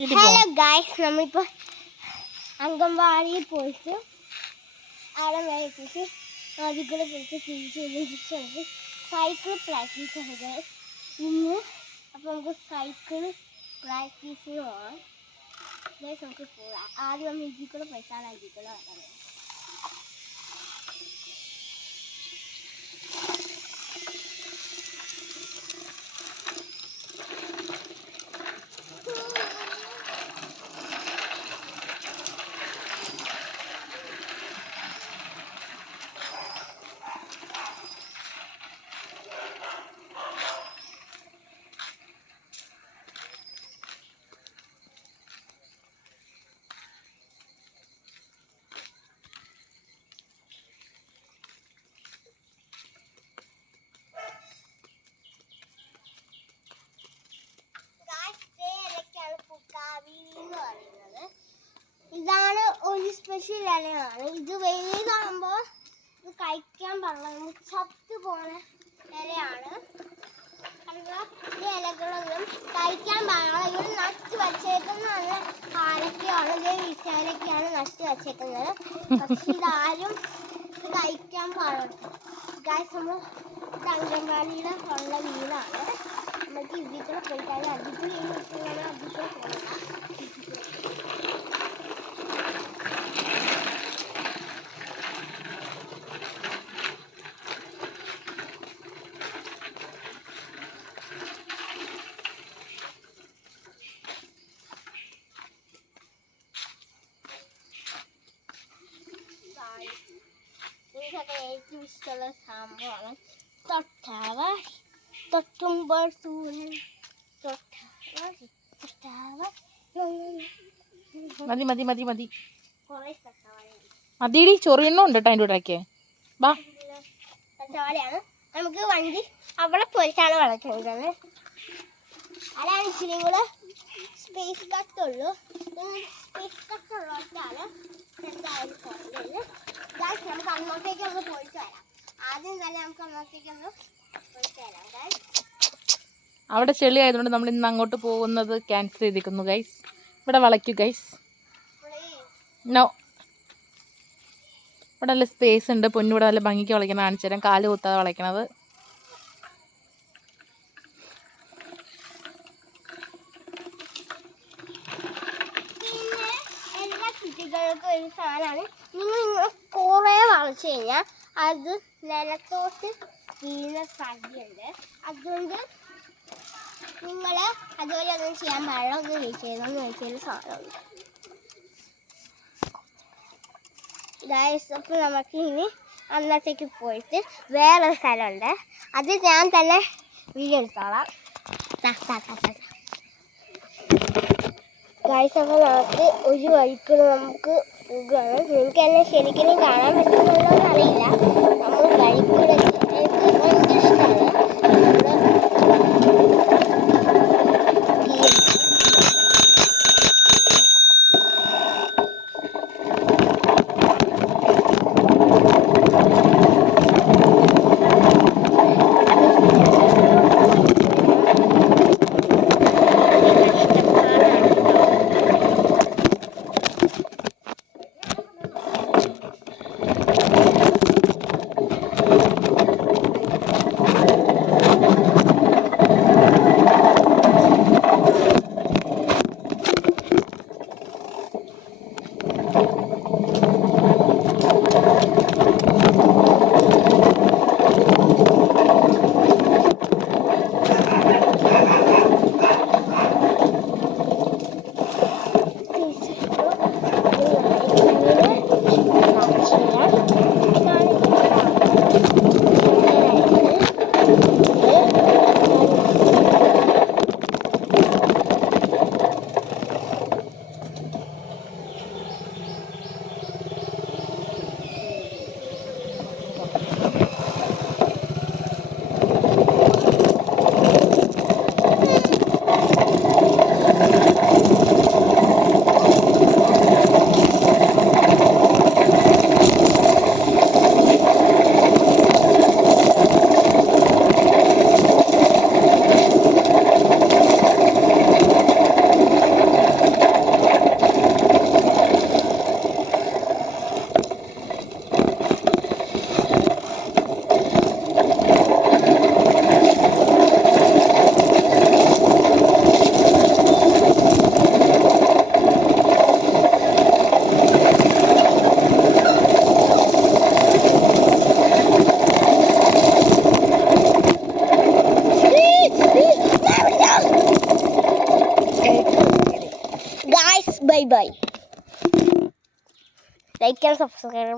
Hello guys നമ്മളിപ്പോൾ അംഗൻവാടിയിൽ പോയിട്ട് അവിടെ വരെ എത്തിച്ച് അതിൽ പോയിട്ട് തിരിച്ച് തിരിച്ചുണ്ട് സൈക്കിൾ പ്രാക്ടീസ് ആണ് ഗായ്സ് ഇന്ന് അപ്പോൾ നമുക്ക് സൈക്കിൾ പ്രാക്ടീസിന് പോകാം ഗായ്സ് നമുക്ക് പോകാം ആദ്യം നമ്മൾ ഇതിൽ പൈസ പോയിട്ടാണ് അതിൽ സ്പെഷ്യൽ ഇലയാണ് ഇത് വലുതാകുമ്പോൾ ഇത് കഴിക്കാൻ പാടില്ല. നമുക്ക് ചത്തു പോണ ഇലയാണ്? ഈ ഇലകളൊന്നും കഴിക്കാൻ പാടില്ല. ഇവർ നട്ട് വച്ചേക്കുന്നതാണ് പാലക്കയാണ്. ഇതേ വിശാലൊക്കെയാണ് നട്ട് വച്ചേക്കുന്നത്. പക്ഷെ ഇതാരും ഇത് കഴിക്കാൻ പാടില്ല. ഗായ്സ് നമ്മൾ ഇത് അംഗൻവാടിയുടെ ഉള്ള വീടാണ്. നമുക്ക് ഇതിൽ കൂടെ പോയിട്ടാണ് അതിൽ കൂടെ അതിൽ മതി മതി മതി മതി. മതിയിടി ചൊറിയണ്ണ ഉണ്ട് കേട്ടോ അതിന്റെ ഇടയ്ക്ക് ബാ. നമുക്ക് വണ്ടി അവിടെ പോയിട്ടാണ് വളർത്തുന്നത്. അതാണ് ഇച്ചിരി കൂടെ സ്പേസ് കട്ടുള്ളൂ സ്പേസ് കട്ട് ഉള്ളിടത്താണ് എന്തായാലും ഗായ്സ് നമുക്ക് അങ്ങോട്ടേക്ക് ഒന്ന് പോയിട്ട് വരാം. ആദ്യം തന്നെ നമുക്ക് അങ്ങോട്ടേക്ക് ഒന്ന് പോയിട്ട് വരാം ഗായ്സ് അവിടെ ചെളി ആയതുകൊണ്ട് നമ്മൾ ഇന്ന് അങ്ങോട്ട് പോകുന്നത് ക്യാൻസൽ ചെയ്തിരിക്കുന്നു ഗൈസ് ഇവിടെ വളയ്ക്കൂ ഗൈസ് നോ ഇവിടെ നല്ല സ്പേസ് ഉണ്ട്. പൊന്നിവിടെ നല്ല ഭംഗിക്ക് വളയ്ക്കണം കാണിച്ചു തരാം. കാൽ കുത്താതെ വളയ്ക്കണത് പിന്നെ എല്ലാ കുട്ടികൾക്കും ഒരു സാധനമാണ്. നിങ്ങൾ ഇങ്ങനെ കുറേ വളച്ചു കഴിഞ്ഞാൽ അത് നിലത്തോട്ട് വീണ സാധ്യതയുണ്ട്. അതുകൊണ്ട് നിങ്ങൾ അതുപോലെ ഒന്നും ചെയ്യാൻ പാടില്ല. ഒന്ന് വീഴ്ചയെന്ന് വെച്ചൊരു സാധനമുണ്ട് ഇതായപ്പോൾ അപ്പോൾ നമുക്ക് ഇനി അന്നത്തേക്ക് പോയിട്ട് വേറൊരു സ്ഥലമുണ്ട്. അത് ഞാൻ തന്നെ വീഡിയോ എടുത്തോളാം. ഗായ്സ് നമുക്ക് ഒരു വഴിക്ക് നമുക്ക് പോവുകയാണ് നിങ്ങൾക്ക് എന്നെ ശരിക്കും കാണാൻ പറ്റുന്നുണ്ടോ അറിയില്ല. Bye bye like and subscribe